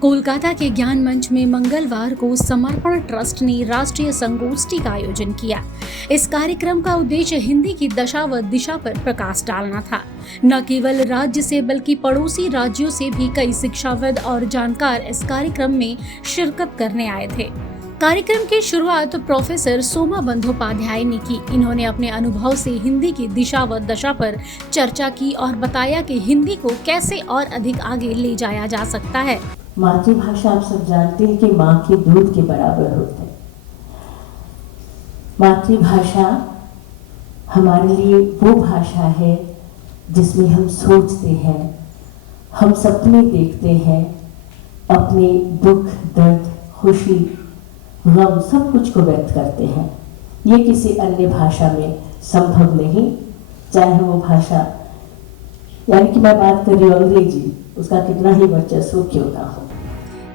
कोलकाता के ज्ञान मंच में मंगलवार को समर्पण ट्रस्ट ने राष्ट्रीय संगोष्ठी का आयोजन किया। इस कार्यक्रम का उद्देश्य हिंदी की दशा व दिशा पर प्रकाश डालना था। न केवल राज्य से बल्कि पड़ोसी राज्यों से भी कई शिक्षाविद और जानकार इस कार्यक्रम में शिरकत करने आए थे। कार्यक्रम की शुरुआत प्रोफेसर सोमा बंदोपाध्याय ने की। इन्होंने अपने अनुभव से हिंदी की दिशा व दशा पर चर्चा की और बताया कि हिंदी को कैसे और अधिक आगे ले जाया जा सकता है। मातृभाषा आप सब जानते हैं कि माँ के दूध के बराबर होते हैं। मातृभाषा हमारे लिए वो भाषा है जिसमें हम सोचते हैं, हम सपने देखते हैं, अपने दुख, दर्द, खुशी, गम सब कुछ को व्यक्त करते हैं। ये किसी अन्य भाषा में संभव नहीं, चाहे वो भाषा, यानी कि मैं बात कर रही हूँ अंग्रेजी, उसका कितना ही वर्चस्व क्यों ना हो।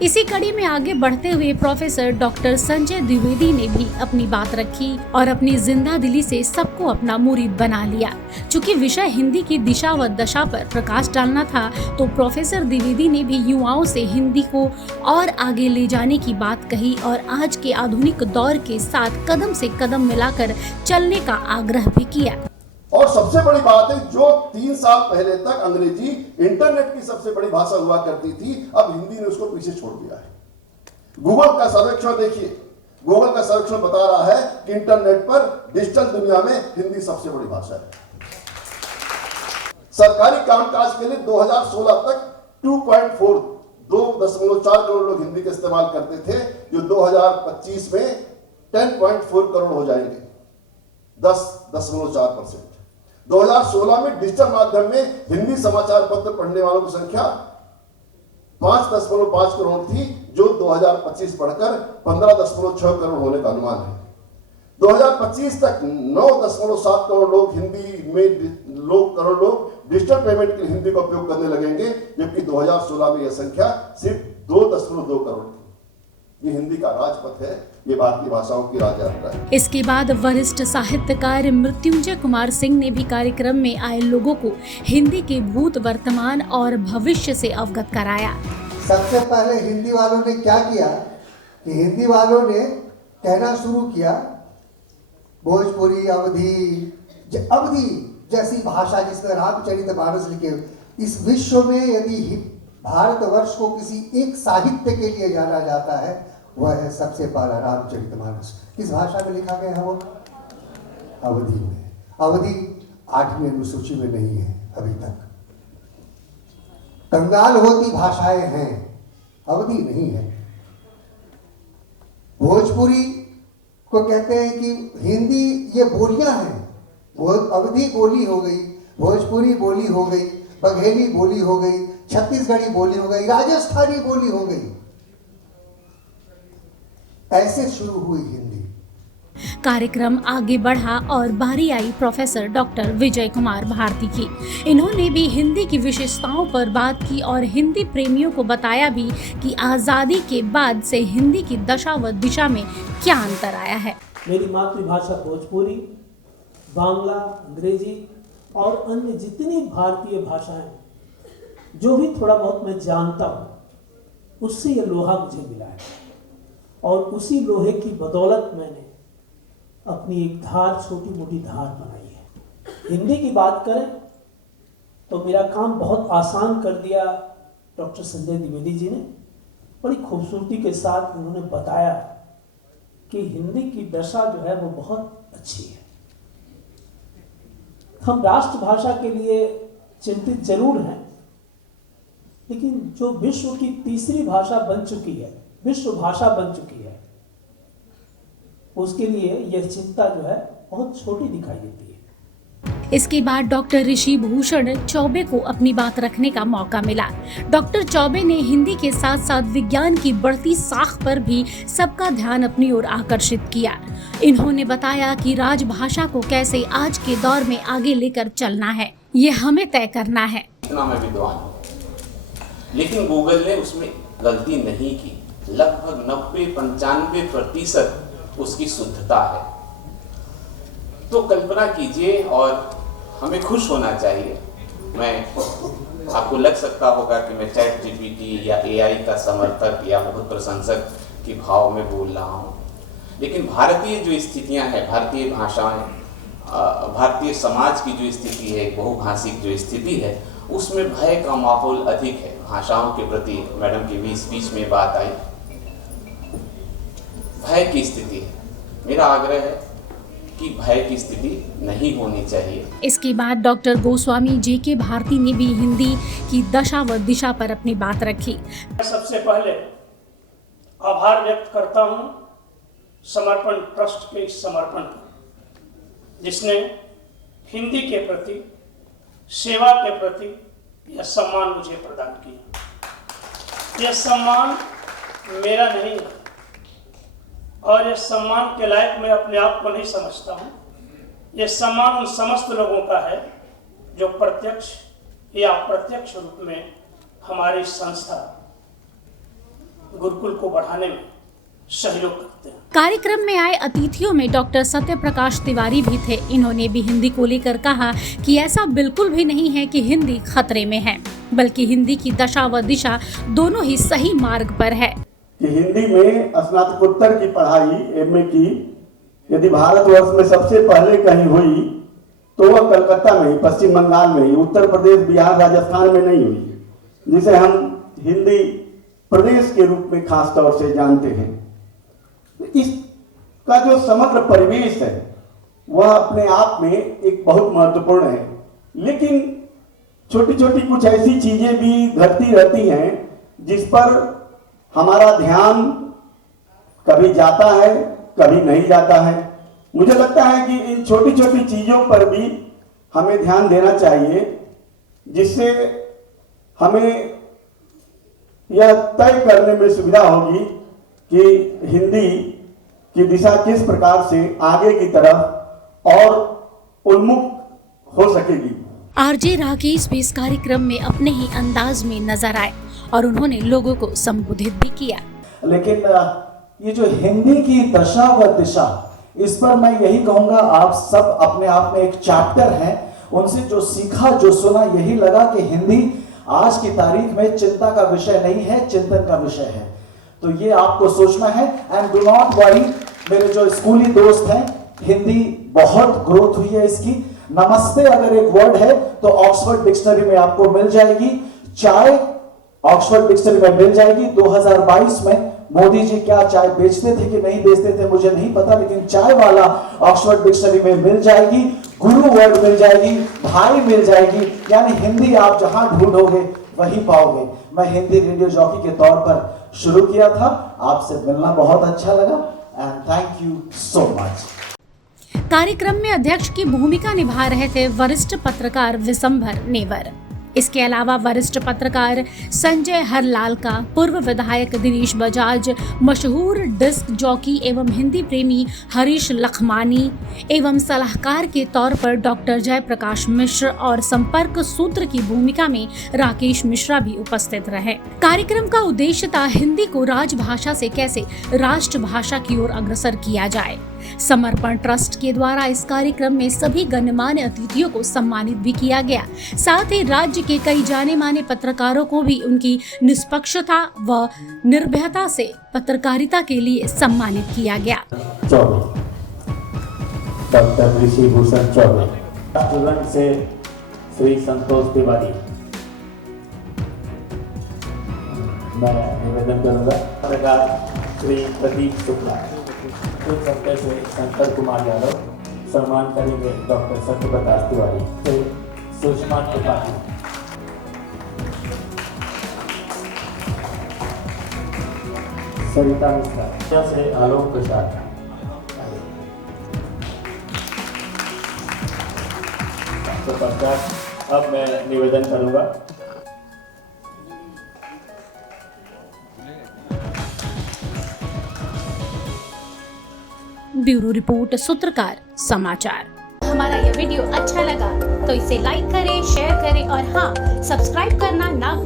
इसी कड़ी में आगे बढ़ते हुए प्रोफेसर डॉक्टर संजय द्विवेदी ने भी अपनी बात रखी और अपनी जिंदा दिली से सबको अपना मुरीद बना लिया। चूंकि विषय हिंदी की दिशा व दशा पर प्रकाश डालना था, तो प्रोफेसर द्विवेदी ने भी युवाओं से हिंदी को और आगे ले जाने की बात कही और आज के आधुनिक दौर के साथ कदम से कदम मिलाकर चलने का आग्रह भी किया। और सबसे बड़ी बात है, जो 3 साल पहले तक अंग्रेजी इंटरनेट की सबसे बड़ी भाषा हुआ करती थी, अब हिंदी ने उसको पीछे छोड़ दिया है। गूगल का सर्वेक्षण देखिए, गूगल का सर्वेक्षण बता रहा है कि इंटरनेट पर डिजिटल दुनिया में हिंदी सबसे बड़ी भाषा है। सरकारी कामकाज के लिए 2016 तक 2.4 करोड़ लोग हिंदी का इस्तेमाल करते थे, जो 2025 में 10.4 करोड़ हो जाएंगे, 10.4%। 2016 में डिजिटल माध्यम में हिंदी समाचार पत्र पढ़ने वालों की संख्या 5.5 करोड़ थी, जो 2025 बढ़कर 15.6 करोड़ होने का अनुमान है। 2025 तक 9.7 करोड़ लोग करोड़ लोग डिजिटल पेमेंट के लिए हिंदी का उपयोग करने लगेंगे, जबकि 2016 में यह संख्या सिर्फ 2.2 करोड़ थी। ये हिंदी का राजपथ है, ये भारतीय भाषाओं की राजयात्रा है। इसके बाद वरिष्ठ साहित्यकार मृत्युंजय कुमार सिंह ने भी कार्यक्रम में आए लोगों को हिंदी के भूत, वर्तमान और भविष्य से अवगत कराया। सबसे पहले हिंदी वालों ने क्या किया कि हिंदी वालों ने कहना शुरू किया, भोजपुरी, अवधी जैसी भाषा जिसमें रामचरितमानस लिखे। इस विश्व में यदि भारतवर्ष को किसी एक साहित्य के लिए जाना जाता है, वह है सबसे पहला रामचरितमानस। किस भाषा में लिखा गया है वो? अवधी में। अवधी 8वीं अनुसूची में नहीं है अभी तक। कंगाल होती भाषाएं हैं, अवधी नहीं है। भोजपुरी को कहते हैं कि हिंदी ये बोलियां हैं, अवधी बोली हो गई, भोजपुरी बोली हो गई, बघेली बोली हो गई, छत्तीसगढ़ी बोली हो गई, राजस्थानी बोली हो गई। ऐसे शुरू हुई हिंदी। कार्यक्रम आगे बढ़ा और बारी आई प्रोफेसर डॉक्टर विजय कुमार भारती की। इन्होंने भी हिंदी की विशेषताओं पर बात की और हिंदी प्रेमियों को बताया भी कि आजादी के बाद से हिंदी की दशा व दिशा में क्या अंतर आया है। मेरी मातृभाषा भोजपुरी, बांग्ला, अंग्रेजी और अन्य जितनी भारतीय भाषाएं जो भी थोड़ा बहुत मैं जानता हूँ, उससे ये लोहा मुझे मिला है और उसी लोहे की बदौलत मैंने अपनी एक धार, छोटी मोटी धार बनाई है। हिंदी की बात करें तो मेरा काम बहुत आसान कर दिया डॉक्टर संजय द्विवेदी जी ने। बड़ी खूबसूरती के साथ उन्होंने बताया कि हिंदी की दशा जो है वो बहुत अच्छी है। हम राष्ट्रभाषा के लिए चिंतित जरूर हैं, लेकिन जो विश्व की तीसरी भाषा बन चुकी है, विश्व भाषा बन चुकी है, उसके लिए यह चिंता जो है बहुत छोटी दिखाई देती है। इसके बाद डॉक्टर ऋषि भूषण चौबे को अपनी बात रखने का मौका मिला। डॉक्टर चौबे ने हिंदी के साथ साथ विज्ञान की बढ़ती साख पर भी सबका ध्यान अपनी ओर आकर्षित किया। इन्होंने बताया कि राजभाषा को कैसे आज के दौर में आगे लेकर चलना है, ये हमें तय करना है। इतना मैं विद्वान हूँ, लेकिन गूगल ने उसमें गलती नहीं की। लगभग 90-95% उसकी शुद्धता है। तो कल्पना कीजिए, और हमें खुश होना चाहिए। मैं आपको लग सकता होगा कि मैं चैट जीपीटी या एआई का समर्थक या बहुत प्रशंसक के भाव में बोल रहा हूँ, लेकिन भारतीय जो स्थितियाँ हैं, भारतीय भाषाएं, भारतीय समाज की जो स्थिति है, बहुभाषिक जो स्थिति है, उसमें भय का माहौल अधिक है भाषाओं के प्रति। मैडम के बीच में बात आई, भय की स्थिति है। मेरा आग्रह है कि भय की स्थिति नहीं होनी चाहिए। इसके बाद डॉक्टर गोस्वामी जे.के. भारती ने भी हिंदी की दशा व दिशा पर अपनी बात रखी। सबसे पहले आभार व्यक्त करता हूं समर्पण ट्रस्ट के इस समर्पण पर, जिसने हिंदी के प्रति, सेवा के प्रति यह सम्मान मुझे प्रदान किया। यह सम्मान मेरा नहीं है और यह सम्मान के लायक मैं अपने आप को नहीं समझता हूँ। यह सम्मान उन समस्त लोगों का है जो प्रत्यक्ष या अप्रत्यक्ष रूप में हमारी संस्था गुरुकुल को बढ़ाने में सहयोग करते हैं। कार्यक्रम में आए अतिथियों में डॉक्टर सत्य प्रकाश तिवारी भी थे। इन्होंने भी हिंदी को लेकर कहा कि ऐसा बिल्कुल भी नहीं है कि हिंदी खतरे में है, बल्कि हिंदी की दशा व दिशा दोनों ही सही मार्ग पर है। कि हिंदी में स्नातकोत्तर की पढ़ाई एमए की यदि भारतवर्ष में सबसे पहले कहीं हुई तो वह कलकत्ता में ही, पश्चिम बंगाल में ही, उत्तर प्रदेश, बिहार, राजस्थान में नहीं हुई, जिसे हम हिंदी प्रदेश के रूप में खास तौर से जानते हैं। इसका जो समग्र परिवेश है वह अपने आप में एक बहुत महत्वपूर्ण है, लेकिन छोटी छोटी कुछ ऐसी चीजें भी घटती रहती हैं जिस पर हमारा ध्यान कभी जाता है, कभी नहीं जाता है। मुझे लगता है कि इन छोटी छोटी चीजों पर भी हमें ध्यान देना चाहिए, जिससे हमें यह तय करने में सुविधा होगी कि हिंदी की दिशा किस प्रकार से आगे की तरफ और उन्मुख हो सकेगी। आरजे राकेश भी इस कार्यक्रम में अपने ही अंदाज में नजर आए और उन्होंने लोगों को संबोधित भी किया। लेकिन ये जो हिंदी की दशा व दिशा, इस पर मैं यही कहूंगा, आप सब अपने आप में एक चैप्टर हैं। उनसे जो सीखा, जो सुना, यही लगा कि हिंदी आज की तारीख में चिंता का विषय नहीं है, चिंतन का विषय है। तो ये आपको सोचना है। एंड डू नॉट वरी, मेरे जो स्कूली दोस्त हैं, हिंदी बहुत ग्रोथ हुई है इसकी। नमस्ते अगर एक वर्ड है तो ऑक्सफोर्ड डिक्शनरी में आपको मिल जाएगी। चाय ऑक्सफोर्ड डिक्शनरी में मिल जाएगी। 2022 में मोदी जी क्या चाय बेचते थे कि नहीं बेचते थे मुझे नहीं पता, लेकिन चाय वाला ऑक्सफोर्ड डिक्शनरी में मिल जाएगी। गुरु वर्ड मिल जाएगी, भाई मिल जाएगी, यानी हिंदी आप जहां ढूंढोगे वही पाओगे। मैं हिंदी रेडियो जॉकी के तौर पर शुरू किया था, आपसे मिलना बहुत अच्छा लगा and thank you so much. कार्यक्रम में अध्यक्ष की भूमिका निभा रहे थे वरिष्ठ पत्रकार विशंभर नेवर। इसके अलावा वरिष्ठ पत्रकार संजय हरलाल का, पूर्व विधायक दिनेश बजाज, मशहूर डिस्क जॉकी एवं हिंदी प्रेमी हरीश लखमानी एवं सलाहकार के तौर पर डॉक्टर जयप्रकाश मिश्र और संपर्क सूत्र की भूमिका में राकेश मिश्रा भी उपस्थित रहे। कार्यक्रम का उद्देश्य था हिंदी को राजभाषा से कैसे राष्ट्रभाषा की ओर अग्रसर किया जाए। समर्पण ट्रस्ट के द्वारा इस कार्यक्रम में सभी गणमान्य अतिथियों को सम्मानित भी किया गया। साथ ही राज्य के कई जाने माने पत्रकारों को भी उनकी निष्पक्षता व निर्भयता से पत्रकारिता के लिए सम्मानित किया गया। डॉक्टर ऋषि भूषण चौबे, स्टूडेंट से श्री संतोष तिवारी। मैं निवेदन करूंगा पत्रकार श्री प्रदीप शुक्ला, कुछ हफ्ते से शंकर कुमार यादव, सम्मान करेंगे डॉक्टर सत्य प्रकाश तिवारी से सुषमा त्रिपाठी, सरिता मिश्रा से आलोक प्रसाद। तो पश्चात अब मैं निवेदन करूंगा ब्यूरो रिपोर्ट, सूत्रकार समाचार। हमारा यह वीडियो अच्छा लगा तो इसे लाइक करें, शेयर करें और हाँ, सब्सक्राइब करना ना भूलें।